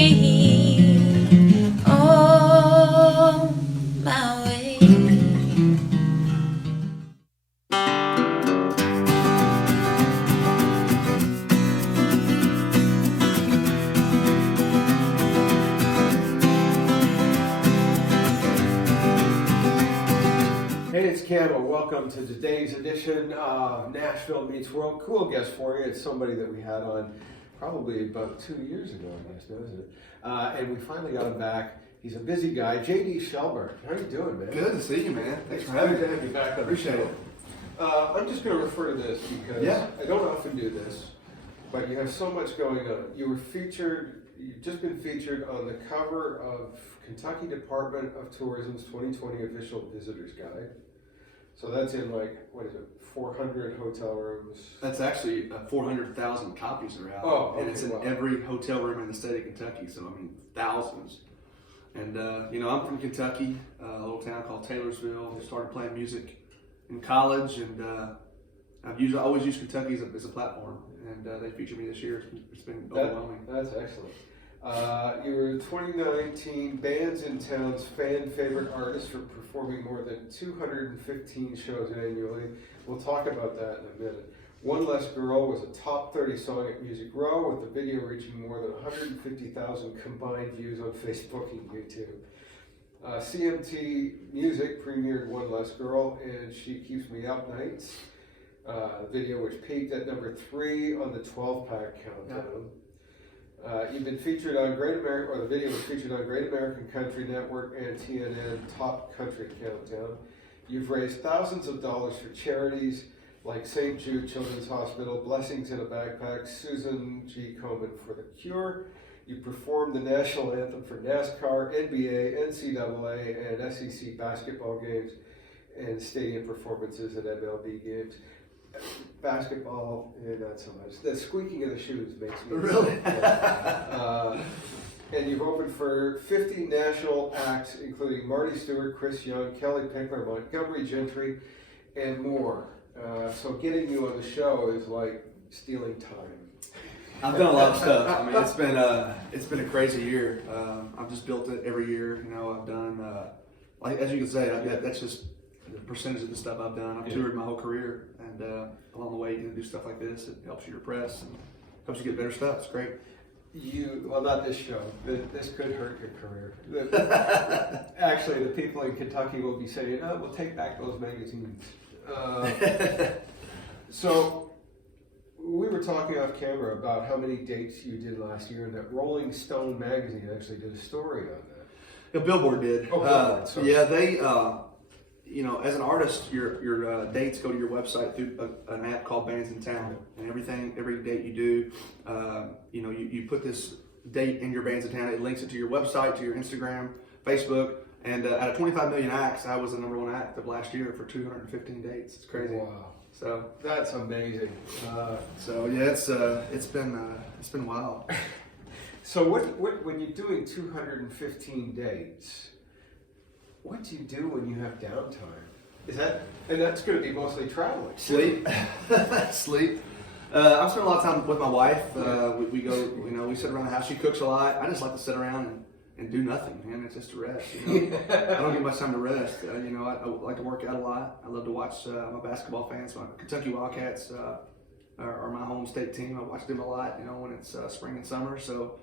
on my way. Hey, it's Camo. Welcome to today's edition of Nashville Meets World. Cool guest for you. It's somebody that we had on probably about 2 years ago, I guess, isn't it? And we finally got him back. He's a busy guy. JD Shelburne. How are you doing, man? Good to see you, man. Thanks for Good having to me. have you back on the Appreciate show. it. I'm just going to refer to this because I don't often do this, but you have so much going on. You've just been featured on the cover of Kentucky Department of Tourism's 2020 Official Visitors Guide. So that's in 400 hotel rooms. That's actually 400,000 copies are out. Oh, and it's in every hotel room in the state of Kentucky. So, I mean, thousands. And, I'm from Kentucky, a little town called Taylorsville. I started playing music in college, and I've always used Kentucky as a platform. And they featured me this year. It's been overwhelming. That's excellent. You were 2019 Bands in Town's fan favorite artist for performing more than 215 shows annually. We'll talk about that in a minute. One Less Girl was a top 30 song at Music Row, with the video reaching more than 150,000 combined views on Facebook and YouTube. CMT Music premiered One Less Girl and She Keeps Me Up Nights, video which peaked at number 3 on the 12-pack countdown. You've been featured on the video was featured on Great American Country Network and TNN Top Country Countdown. You've raised thousands of dollars for charities like St. Jude Children's Hospital, Blessings in a Backpack, Susan G. Komen for the Cure. You performed the national anthem for NASCAR, NBA, NCAA, and SEC basketball games, and stadium performances at MLB games. Basketball, not so much. The squeaking of the shoes makes me Really? And you've opened for 50 national acts, including Marty Stewart, Chris Young, Kelly Pickler, Montgomery Gentry, and more. So getting you on the show is like stealing time. I've done a lot of stuff. I mean, it's been a crazy year. I've just built it every year. I've done, as you can say, that's just the percentage of the stuff I've done. I've toured my whole career, and along the way, you can do stuff like this. It helps you press and helps you get better stuff. It's great. Not this show. This could hurt your career. Actually, the people in Kentucky will be saying, "Oh, we'll take back those magazines." So we were talking off camera about how many dates you did last year, and that Rolling Stone magazine actually did a story on that. Yeah, Billboard did. Oh, Billboard, sorry. Yeah, they, as an artist, your dates go to your website through an app called Bands in Town, and every date you do, you put this date in your Bands in Town. It links it to your website, to your Instagram, Facebook. And out of 25 million acts, I was the number 1 act of last year for 215 dates. It's crazy. Wow. So that's amazing. It's been wild. So when you're doing 215 dates, what do you do when you have downtime? And that's going to be mostly traveling. Sleep. Sleep. I spend a lot of time with my wife. We go, we sit around the house. She cooks a lot. I just like to sit around and do nothing, man. It's just to rest. I don't get much time to rest. I like to work out a lot. I love to watch my basketball fans. My Kentucky Wildcats are my home state team. I watch them a lot, when it's spring and summer. So,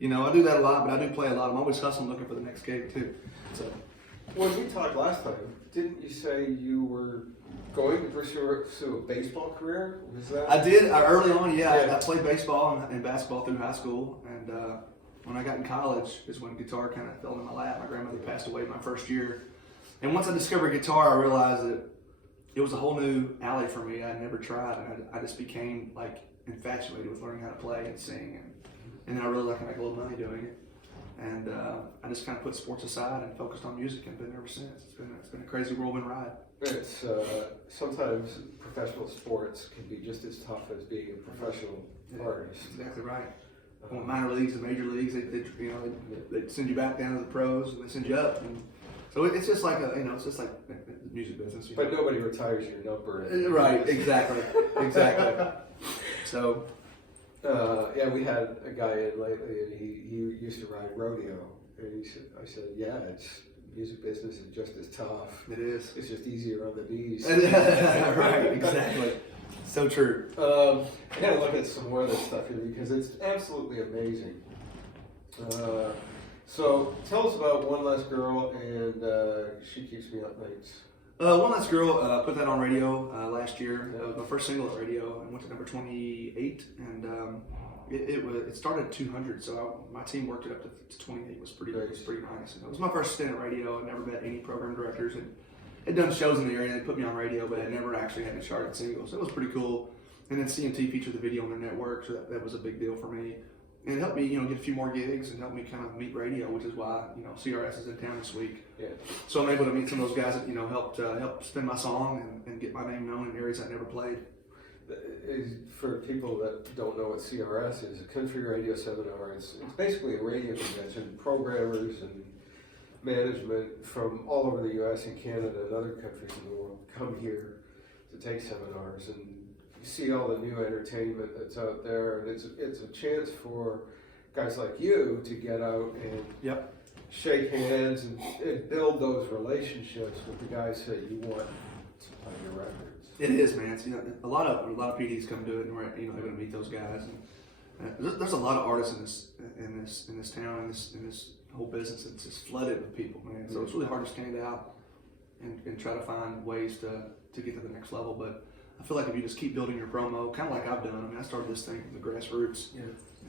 I do that a lot, but I do play a lot. I'm always hustling, looking for the next gig too. So, when we talked last time, didn't you say you were going to pursue a baseball career? Was that? I did early on. Yeah. I played baseball and basketball through high school, and when I got in college is when guitar kind of fell in my lap. My grandmother passed away my first year, and once I discovered guitar, I realized that it was a whole new alley for me. I'd never tried, and I just became infatuated with learning how to play and sing, and then I realized I could make a little money doing it. And I just kind of put sports aside and focused on music, and been ever since. It's been a crazy whirlwind ride. It's sometimes professional sports can be just as tough as being a professional artist. Exactly right. Minor leagues and major leagues, they send you back down to the pros, and they send you up, and so it's just like it's just like the music business. But nobody retires your number. Right. Exactly. So. Yeah, we had a guy in lately, and he used to ride rodeo, and I said, yeah, music business is just as tough. It is. It's just easier on the knees. Right, exactly. So true. I gotta look at some more of this stuff here because it's absolutely amazing. So tell us about One Less Girl and She Keeps Me Up Nights. One Less Girl, put that on radio last year. That was my first single at radio. I went to number 28, and it started at 200. So my team worked it up to 28. It was pretty nice. And it was my first stint at radio. I never met any program directors, and had done shows in the area. They put me on radio, but I never actually had a charted single. So it was pretty cool. And then CMT featured the video on their network, so that was a big deal for me. And it helped me, get a few more gigs and help me kind of meet radio, which is why, CRS is in town this week. Yeah. So I'm able to meet some of those guys that, helped spin my song and get my name known in areas I never played. For people that don't know what CRS is, a country radio seminar, it's basically a radio convention. Programmers and management from all over the U.S. and Canada and other countries in the world come here to take seminars, and you see all the new entertainment that's out there, and it's a chance for guys like you to get out and shake hands and build those relationships with the guys that you want to play your records. It is, man. It's, a lot of PDs come to it, and we're they're going to meet those guys. And there's a lot of artists in this town, in this whole business. It's just flooded with people, man. So it's really hard to stand out and try to find ways to get to the next level. But I feel like if you just keep building your promo, kind of like I've done. I mean, I started this thing from the grassroots. Yeah.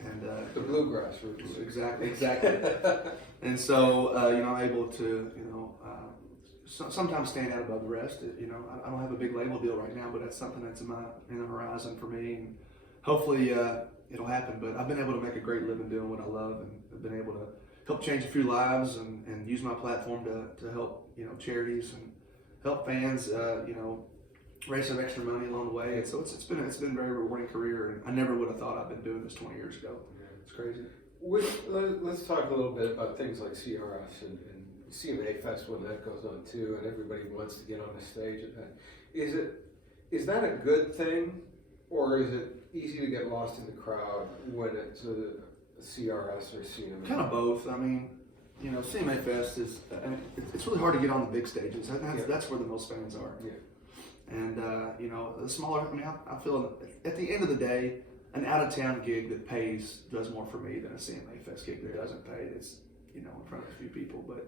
And the bluegrass roots. Exactly. And so, I'm able to, sometimes stand out above the rest. I don't have a big label deal right now, but that's something that's in the horizon for me. And hopefully it'll happen. But I've been able to make a great living doing what I love, and I've been able to help change a few lives and use my platform to help, charities and help fans, raise some extra money along the way. And so it's been a very rewarding career, and I never would have thought I'd been doing this 20 years ago. It's crazy. Let's talk a little bit about things like CRS and CMA Fest when that goes on too, and everybody wants to get on the stage at that. Is that a good thing, or is it easy to get lost in the crowd when it's a CRS or CMA? Kind of both. I mean, CMA Fest is, it's really hard to get on the big stages. That's where the most fans are. Yeah. And, the smaller, I feel at the end of the day, an out-of-town gig that pays does more for me than a CMA Fest gig that doesn't pay. It's, in front of a few people. But,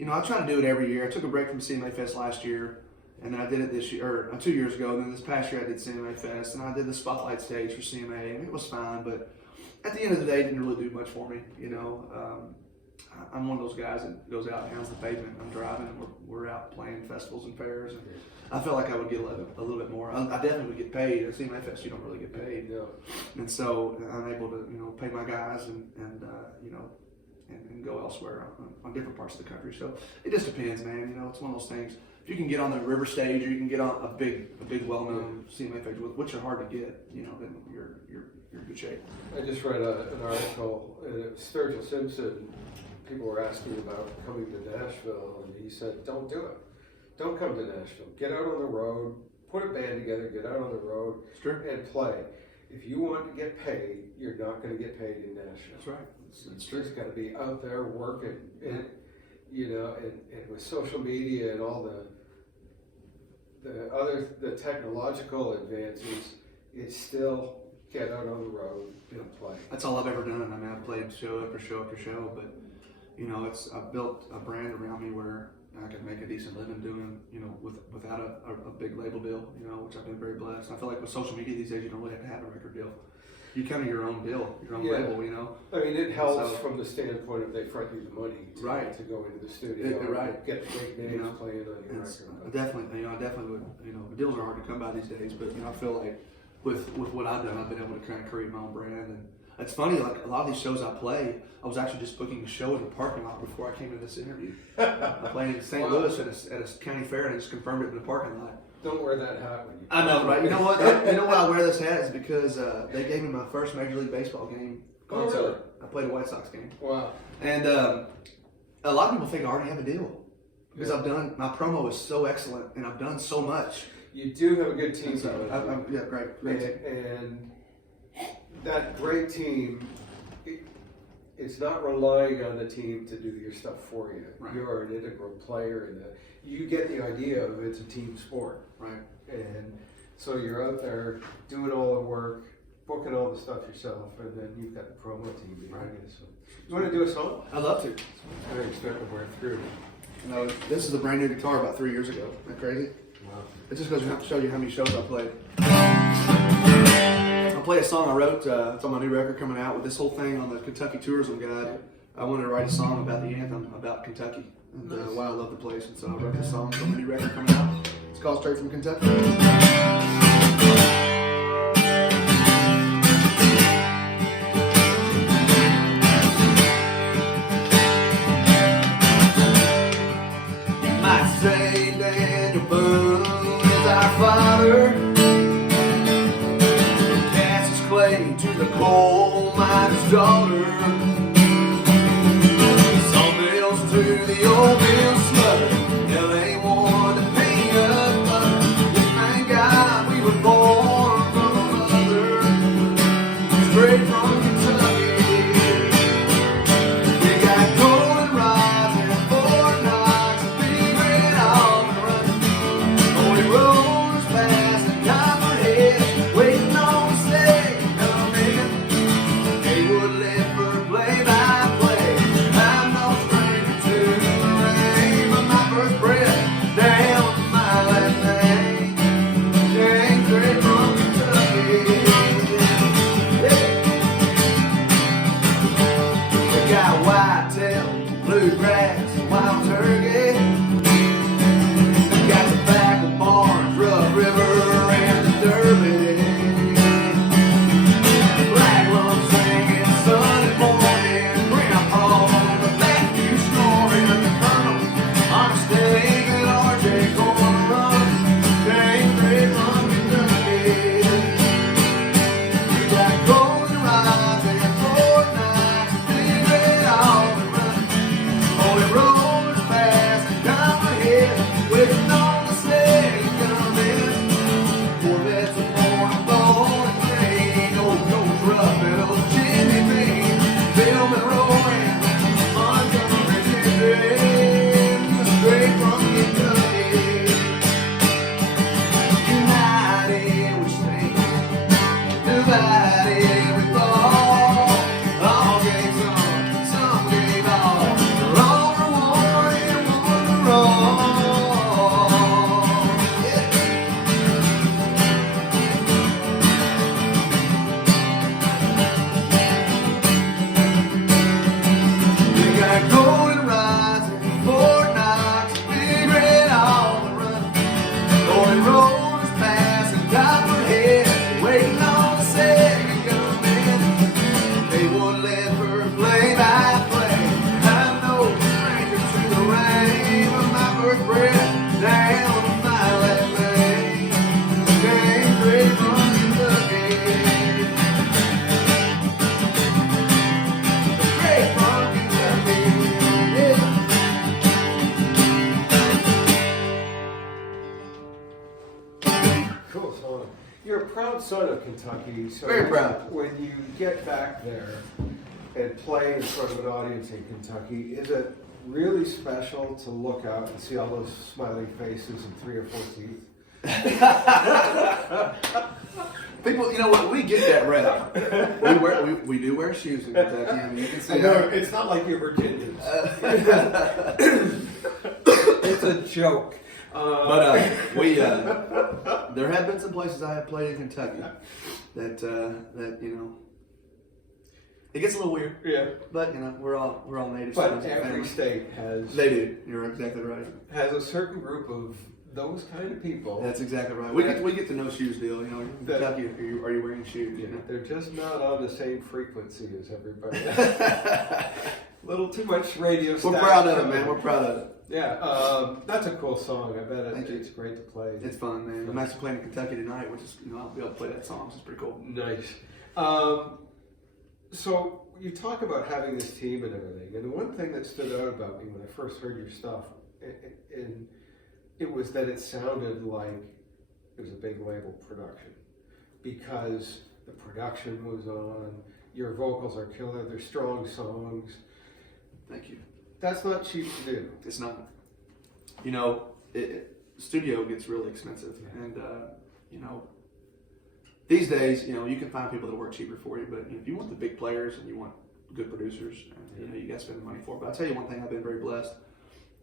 I try to do it every year. I took a break from CMA Fest last year, and then I did it this year, or 2 years ago. And then this past year I did CMA Fest, and I did the spotlight stage for CMA, and it was fine. But at the end of the day, it didn't really do much for me. I'm one of those guys that goes out and hounds the pavement. I'm driving, and we're out playing festivals and fairs. And I felt like I would get a little bit more. I definitely would get paid. At CMA Fest, you don't really get paid. Yeah. And so I'm able to, pay my guys and go elsewhere on different parts of the country. So it just depends, man. It's one of those things. If you can get on the river stage, or you can get on a big well-known CMA stage, which are hard to get, then you're in good shape. I just read an article, and Sturgill Simpson. People were asking about coming to Nashville, and he said, "Don't do it. Don't come to Nashville. Get out on the road. Put a band together. Get out on the road and play. If you want to get paid, you're not going to get paid in Nashville. That's right. It's just got to be out there working, and and with social media and all the technological advances, it's still get out on the road and play. That's all I've ever done. I've played show after show after show, but I've built a brand around me where I can make a decent living doing, without a big label deal, which I've been very blessed. I feel like with social media these days, you don't really have to have a record deal. You kind of your own deal, your own label, I mean, it helps from the standpoint of they front you the money to go into the studio, get the big names playing on your record. I definitely would. Deals are hard to come by these days, but I feel like with what I've done, I've been able to kind of create my own brand. And it's funny, like a lot of these shows I play, I was actually just booking a show in the parking lot before I came to this interview. I played in St. Louis at a county fair, and I just confirmed it in the parking lot. Don't wear that hat when you. I know, right? You know what? I wear this hat is because they gave me my first Major League Baseball game. Oh, really? I played a White Sox game. Wow. And a lot of people think I already have a deal because my promo is so excellent, and I've done so much. You do have a good team. Great team. And that great team, it's not relying on the team to do your stuff for you. Right. You're an integral player in that. You get the idea of it's a team sport. Right. And so you're out there doing all the work, booking all the stuff yourself, and then you've got the promo team behind you. So, you want to do a song? I'd love to. I think it's starting to wear through. You know, this is a brand new guitar about 3 years ago. Isn't that crazy? Wow. It just goes to show you how many shows I played. I'll play a song I wrote. It's on my new record coming out with this whole thing on the Kentucky Tourism Guide. I wanted to write a song about the anthem, about Kentucky, and why I love the place. And so I wrote this song on my new record coming out. It's called Straight from Kentucky. Say Daniel Boone is our father. Cassius Clay to the coal miner's daughter. Sawmills to the old mill slugger. LA one to paint up butter. Thank God we were born from a mother straight from Kentucky. We got golden rods and Fort Knox and big red almond running. Holy rollers past and copperhead, waiting on the sleigh to come in. Haywood left for play-by-play. I'm no stranger to the rain, but my first breath down my last name. Came straight from Kentucky. We got whitetail, bluegrass, wild turkey. We got tobacco barns, Rough River, and the Derby. Black lung singing Sunday morning, Grandpa on the back view snoring, and the Colonel on a stake at RJ Corner Run. Came straight from Kentucky. We got golden rods and Fort Knox, big red almond running. Holy rollers past and copperhead, waiting on the sleigh to come in. Corvettes of morning bowling green, old Coach Ruff and old Jimmy Bean, film and rolling, Montgomery Gentry, straight from Kentucky. United we stand, divided we fall. All gave some gave all. We're all for one and one for all. Yeah. We got golden rods and Fort Knox, big red almond running. Going rollers past and copperhead, waiting on the second coming. They would let her play-by-play. I'm no stranger to the rain, but my first breath down my last name. Came straight from Kentucky. Straight from Kentucky. Yeah. Cool song. You're a proud son of Kentucky. So Very proud. When you get back there and play in front of an audience in Kentucky, is it really special to look out and see all those smiling faces and 3 or 4 teeth? People, you know what? We get that rep. We do wear shoes in Kentucky. I mean, you can see I know, that. it's not like you're Virginians. It's a joke. But there have been some places I have played in Kentucky that you know, it gets a little weird. Yeah. But you know, we're all native. But sons of every family. state has They do. You're exactly right. has a certain group of those kind of people. That's exactly right. We get the no shoes deal. You know, in Kentucky, are you wearing shoes? Yeah, You know? they're just not on the same frequency as everybody. Little too much radio. We're static proud of it, coming. man. We're proud of it. Yeah, that's a cool song. I bet Thank you. it's great to play. It's fun, man. I'm actually playing in Kentucky tonight, which is, you know, I'll be able to play that song, so it's pretty cool. Nice. So you talk about having this team and everything, and the one thing that stood out about me when I first heard your stuff, and it was that it sounded like it was a big label production, because the production was on. Your vocals are killer. They're strong songs. Thank you. That's not cheap to do. It's not. You know, studio gets really expensive, and you know, these days, you know, you can find people that work cheaper for you. But if you want the big players and you want good producers, you know, you got to spend the money for it. But I'll tell you one thing: I've been very blessed.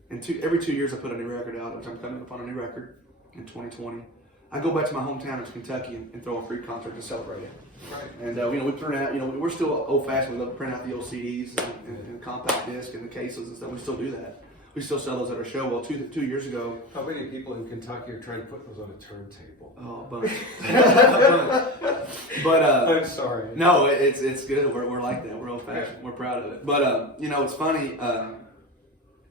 And every 2 years, I put a new record out, which I'm coming up on a new record in 2020. I go back to my hometown of Kentuckian and throw a free concert to celebrate it. Right. And you know, we print out. You know, we're still old-fashioned. We love to print out the old CDs and compact disc and the cases and stuff. We still do that. We still sell those at our show. Well, two years ago. How many people in Kentucky are trying to put those on a turntable? Oh, but I'm sorry. No, it's good. We're like that. We're old-fashioned. We're proud of it. But you know, it's funny.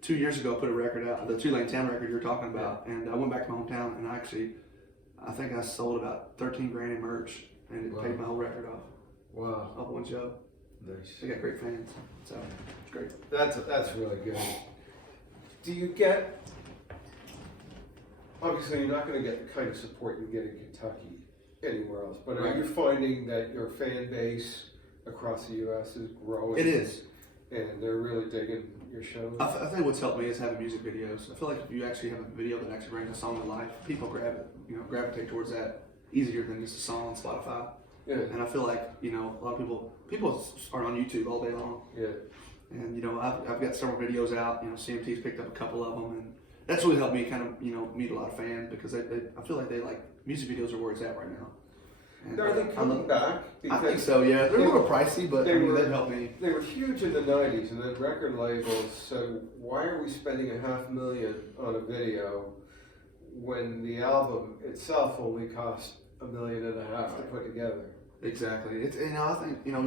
2 years ago, I put a record out, the 2 Lane Town record you're talking about, and I went back to my hometown, and I think I sold about 13 grand in merch, and it paid my whole record off. Wow. Off one show. Nice. They got great fans, so it's great. That's really good. Do you get, obviously you're not going to get the kind of support you get in Kentucky anywhere else, but are you finding that your fan base across the U.S. is growing? It is. And they're really digging your shows? I think what's helped me is having music videos. I feel like if you actually have a video that actually brings a song to life, people gravitate towards that easier than just a song on Spotify. Yeah. And I feel like, you know, a lot of people are on YouTube all day long. Yeah. And, you know, I've got several videos out. You know, CMT's picked up a couple of them, and that's really helped me kind of, you know, meet a lot of fans because I feel like they like music videos are where it's at right now. And Are they coming back? I think so, yeah. They're a little pricey, but they've helped me. They were huge in the 90s, and then record labels said, why are we spending $500,000 on a video when the album itself only cost $1.5 million to put together? Exactly. It's, you know, I think, you know,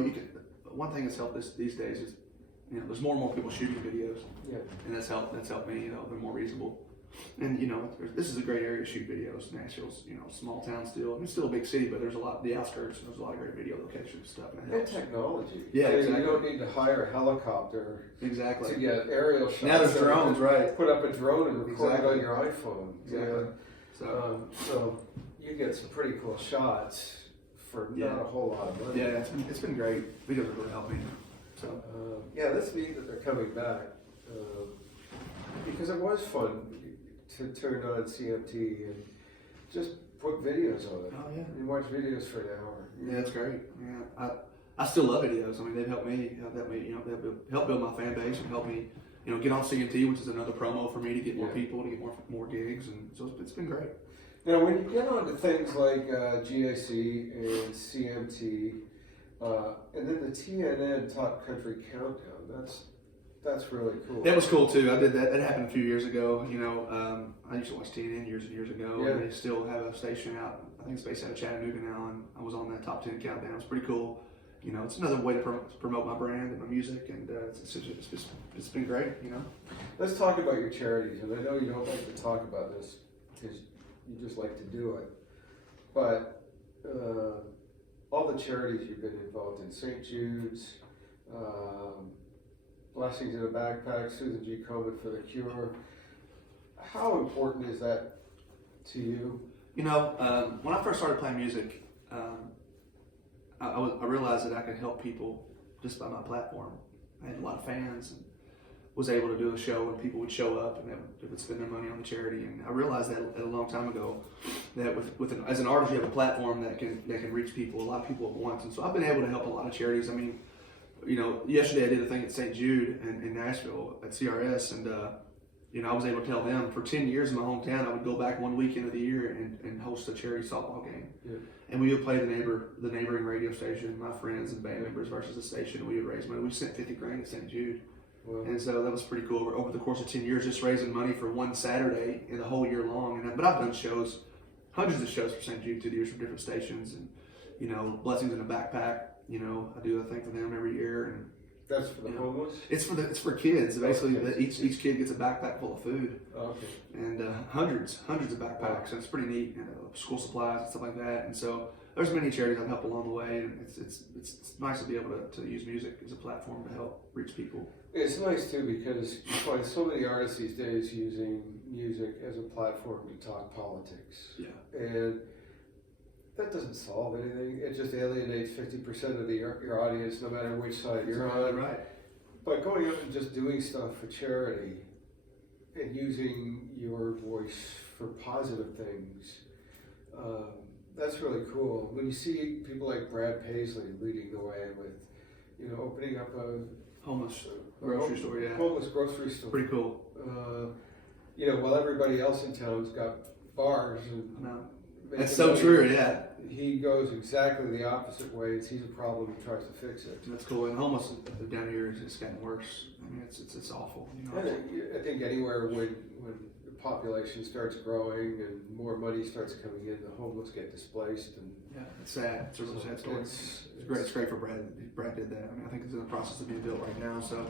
one thing that's helped these days is, you know, there's more and more people shooting videos. Yeah. And that's helped me, you know, they're more reasonable. And, you know, this is a great area to shoot videos. Nashville's, you know, small town still. It's still a big city, but there's a lot, the outskirts, there's a lot of great video locations and stuff. And technology. Yeah, exactly. You don't need to hire a helicopter to get aerial shots. Now there's drones, right? Put up a drone and record it on your iPhone. Exactly. Yeah. So you get some pretty cool shots for not a whole lot of money. Yeah, it's been great. Videos have really helped me. So yeah, that's neat that they're coming back because it was fun to turn on CMT and just put videos on it. Oh yeah, and watch videos for an hour. Yeah, that's great. Yeah, I still love videos. I mean, they've helped me. You know, they've helped build my fan base and helped me, you know, get on CMT, which is another promo for me to get more people, to get more gigs, and so it's been great. Now, when you get onto things like GAC and CMT, and then the TNN Top Country Countdown, that's really cool. That was cool too. I did that. That happened a few years ago. You know, I used to watch TNN years and years ago. Yeah. And they still have a station out. I think it's based out of Chattanooga now, and I was on that top 10 countdown. It's pretty cool. You know, it's another way to promote my brand and my music, and it's been great. You know. Let's talk about your charities, and I know you don't like to talk about this because you just like to do it, but all the charities you've been involved in, St. Jude's, Blessings in a Backpack, Susan G. Komen for the Cure. How important is that to you? You know, when I first started playing music, I realized that I could help people just by my platform. I had a lot of fans and was able to do a show and people would show up and they would spend their money on the charity. And I realized that a long time ago that as an artist, you have a platform that can reach people, a lot of people at once. And so I've been able to help a lot of charities. I mean, you know, yesterday I did a thing at St. Jude in Nashville at CRS, and you know, I was able to tell them for 10 years in my hometown, I would go back one weekend of the year and host a charity softball game. Yeah. And we would play the neighboring radio station, my friends and band members versus the station. We would raise money. We sent 50 grand to St. Jude. Wow. And so that was pretty cool. Over the course of 10 years, just raising money for one Saturday in the whole year long. But I've done shows, hundreds of shows for St. Jude through the years from different stations. And, you know, Blessings in a Backpack, you know, I do a thing for them every year. And that's for the homeless? It's for kids. Basically, each kid gets a backpack full of food. Okay. And hundreds of backpacks. And it's pretty neat. You know, school supplies and stuff like that. And so there's many charities I've helped along the way, and it's nice to be able to use music as a platform to help reach people. It's nice too because you find so many artists these days using music as a platform to talk politics. Yeah. And that doesn't solve anything. It just alienates 50% of your audience, no matter which side you're on. Right. But going out and just doing stuff for charity and using your voice for positive things, that's really cool. When you see people like Brad Paisley leading the way with, opening up a homeless grocery store, yeah. Homeless grocery store. Pretty cool. While everybody else in town's got bars. That's so true, yeah. He goes exactly the opposite way. He sees a problem and tries to fix it. That's cool. And homeless down here is just getting worse. I mean, it's awful. I think anywhere when the population starts growing and more money starts coming in, the homeless get displaced. And yeah, it's sad. It's a really sad story. It's great. It's great for Brad. Brad did that. I mean, I think it's in the process of being built right now, so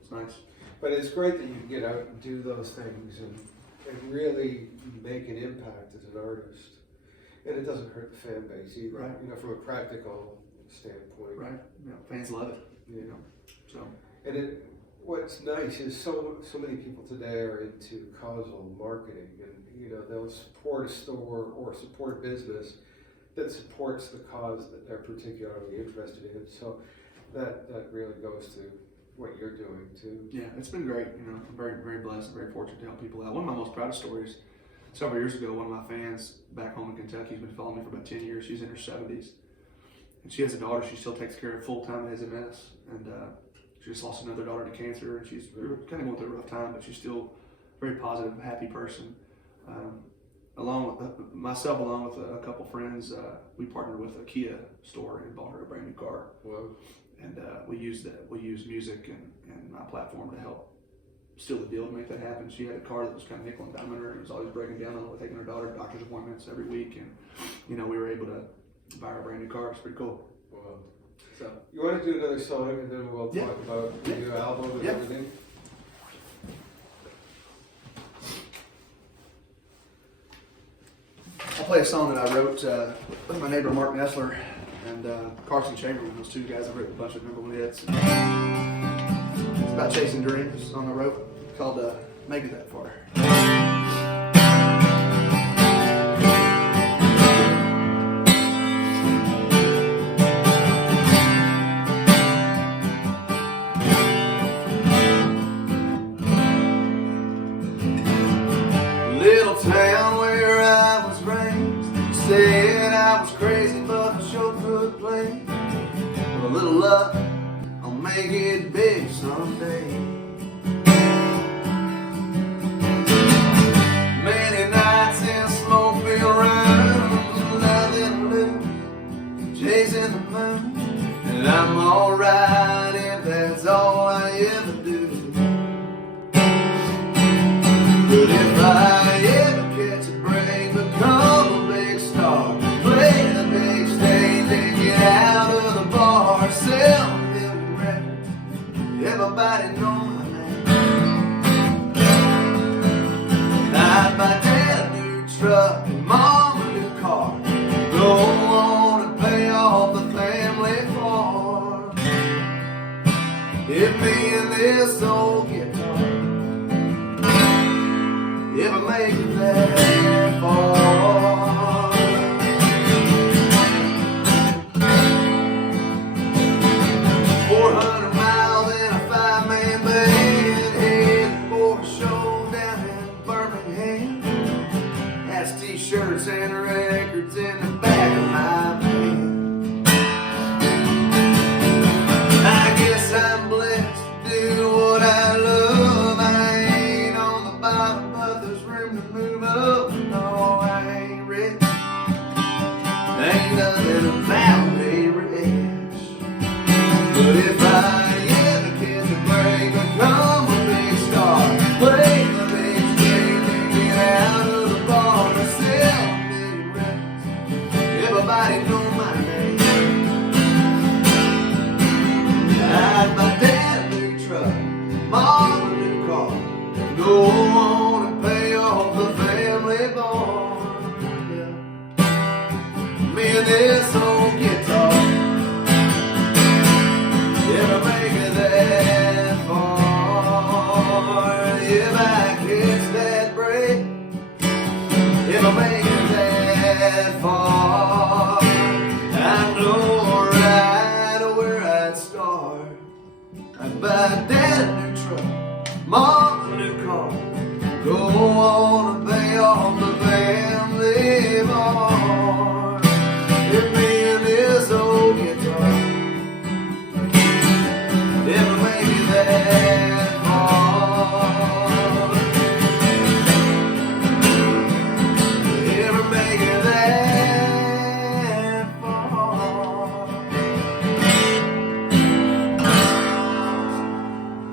it's nice. But it's great that you can get out and do those things and really make an impact as an artist. And it doesn't hurt the fan base either, right. From a practical standpoint. Right. Fans love it. So. And what's nice is so many people today are into causal marketing, and they'll support a store or support a business that supports the cause that they're particularly interested in. So that really goes to what you're doing too. Yeah, it's been great. I'm very, very blessed and very fortunate to help people out. One of my most proudest stories. Several years ago, one of my fans back home in Kentucky has been following me for about 10 years. She's in her 70s. And she has a daughter she still takes care of full-time at MS. And she just lost another daughter to cancer. And she's kind of going through a rough time, but she's still a very positive, happy person. Along with a couple friends, we partnered with a Kia store and bought her a brand new car. Wow. And we use music and my platform to help seal the deal to make that happen. She had a car that was kind of nickel and diming her. It was always breaking down on her, taking her daughter to doctor's appointments every week, and we were able to buy her a brand new car. It's pretty cool. Wow. So you want to do another song, and then we'll talk about the new album and everything. I'll play a song that I wrote with my neighbor Mark Nessler and Carson Chamberlain. Those two guys have written a bunch of number one hits. It's about chasing dreams on the road, called Make It That Far. Little town where I was raised, said I was crazy but I sure could play. With a little luck, I'll make it big someday. Many nights in smoke-filled rooms, nothing to lose, chasing the moon. And I'm alright if that's all I ever do. But if I ever catch a break, become a big star, play the big stage and get out of the bar, sell a million records, everybody know my name. I'd buy dad a new truck and mom a new car, go on and pay off the family farm. If me and this old guitar ever make it that far. 400 miles in a 5-man band, headed for a show down in Birmingham. Has t-shirts and records in the back of my van. I guess I'm blessed to do what I buy Dad a new truck, Mom a new car. Go on and pay off the family bar. If me and this old guitar ever make it that far, ever make it that far.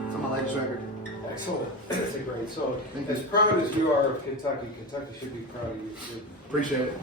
It's on my latest record. Excellent. That's a great song. Thank As you. proud as you are of Kentucky, Kentucky should be proud of you too. Appreciate it.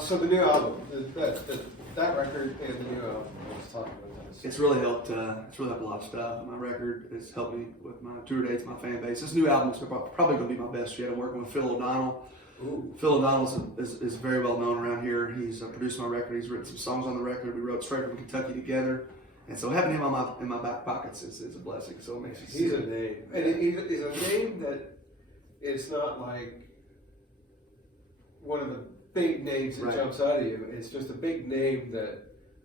So the new album, that record and the new album, let's talk about this. It's really helped. It's really helped a lot of stuff. My record has helped me with my tour dates, my fan base. This new album is probably going to be my best yet. I'm working with Phil O'Donnell. Ooh. Phil O'Donnell is very well known around here. He's produced my record. He's written some songs on the record. We wrote straight from Kentucky together, and so having him in my back pockets is a blessing. So it makes me. He's a name, and he's a name that it's not like one of the big names that Right. jumps out at you. It's just a big name that,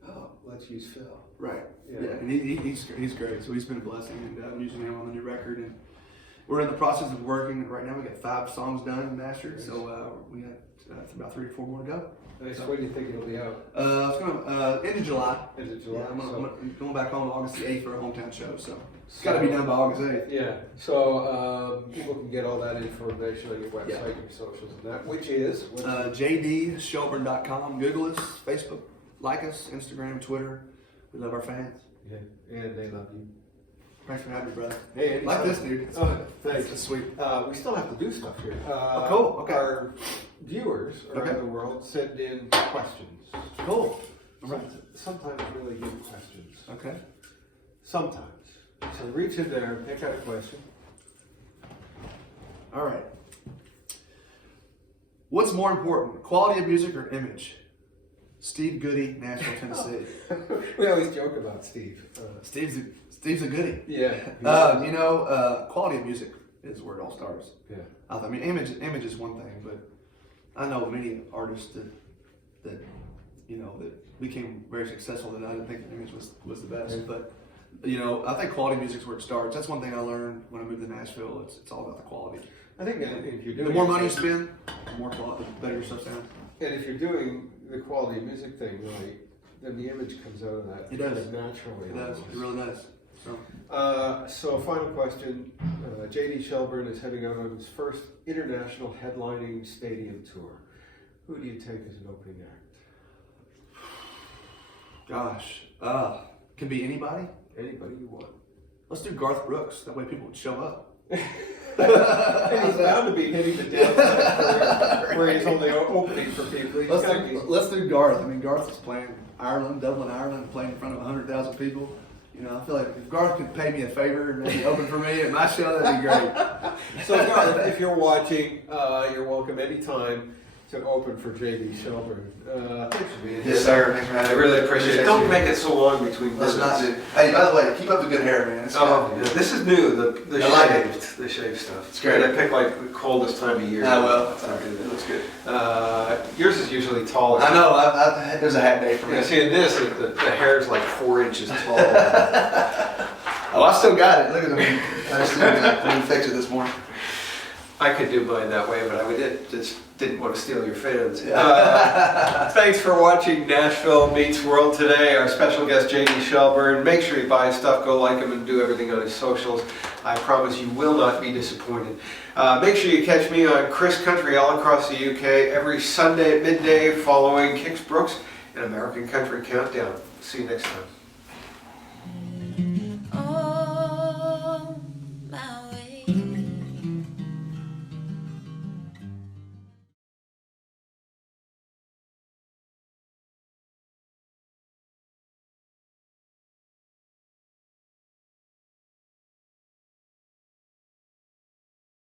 oh, let's use Phil. Right. Yeah. Yeah. And he's great. So he's been a blessing, and I'm using him on the new record. And we're in the process of working right now. We got 5 songs done and mastered. So we got about 3 or 4 more to go. Nice. When do you think it'll be out? It's gonna end of July. End of July. Yeah, I'm so- going back home August the 8th for a hometown show. So it's got to be done by August 8th. Yeah, so people can get all that information on your website, Yeah. your socials, and that, which is JDShelburne.com. Google us, Facebook, like us, Instagram, Twitter. We love our fans. yeah, and they love you. Thanks for having me, brother. Hey, anytime. Like this, dude. Oh, thanks. It's sweet. We still have to do stuff here. cool. Okay. Our viewers around Okay. the world send in questions. Cool. All right. Sometimes really good questions. Okay. Sometimes. So reach in there and pick out a question. All right. What's more important, quality of music or image? Steve Goody, Nashville, Tennessee. We always joke about Steve. Steve's a goodie. Yeah. Quality of music is where it all starts. Yeah. I mean, image is one thing, but I know many artists that became very successful that I didn't think the image was the best. Yeah. But I think quality music is where it starts. That's one thing I learned when I moved to Nashville. It's all about the quality. I think if you're doing The more money you spend, the more quality, the better your stuff sounds. and if you're doing the quality of music thing right, then the image comes out of that. It does. Naturally. It does. It really does. So. So final question. JD Shelburne is heading out on his first international headlining stadium tour. Who do you take as an opening act? Gosh, can be anybody. Anybody you want. Let's do Garth Brooks. That way people would show up. And he's bound to be hitting the downside career where he's only opening for people. He's gotta be- Let's do Garth. I mean, Garth is playing Ireland, Dublin, Ireland, playing in front of 100,000 people. I feel like if Garth could pay me a favor and maybe open for me at my show, that'd be great. So Garth, if you're watching, you're welcome anytime to open for JD Shelburne. Thanks for being here. Yes, sir. Thanks for having me. I really appreciate it. Don't make it so long between Let's visits. not do. Hey, by the way, keep up the good hair, man. It's Oh, good. yeah. This is new. The I like it. shaved stuff. It's great. And I picked like the coldest time of year. Well, It's not good. it looks good. Yours is usually taller. I know. It was a hat day for me. Yeah, see, in this, the hair is like 4 inches tall. Oh, I still got it. Look at me. I still got it. I didn't fix it this morning. I could do mine that way, but just didn't want to steal your fans. Yeah. Thanks for watching Nashville Meets World today. Our special guest, JD Shelburne. Make sure you buy his stuff, go like him, and do everything on his socials. I promise you will not be disappointed. Make sure you catch me on Chris Country all across the UK every Sunday at midday following Kix Brooks and American Country Countdown. See you next time.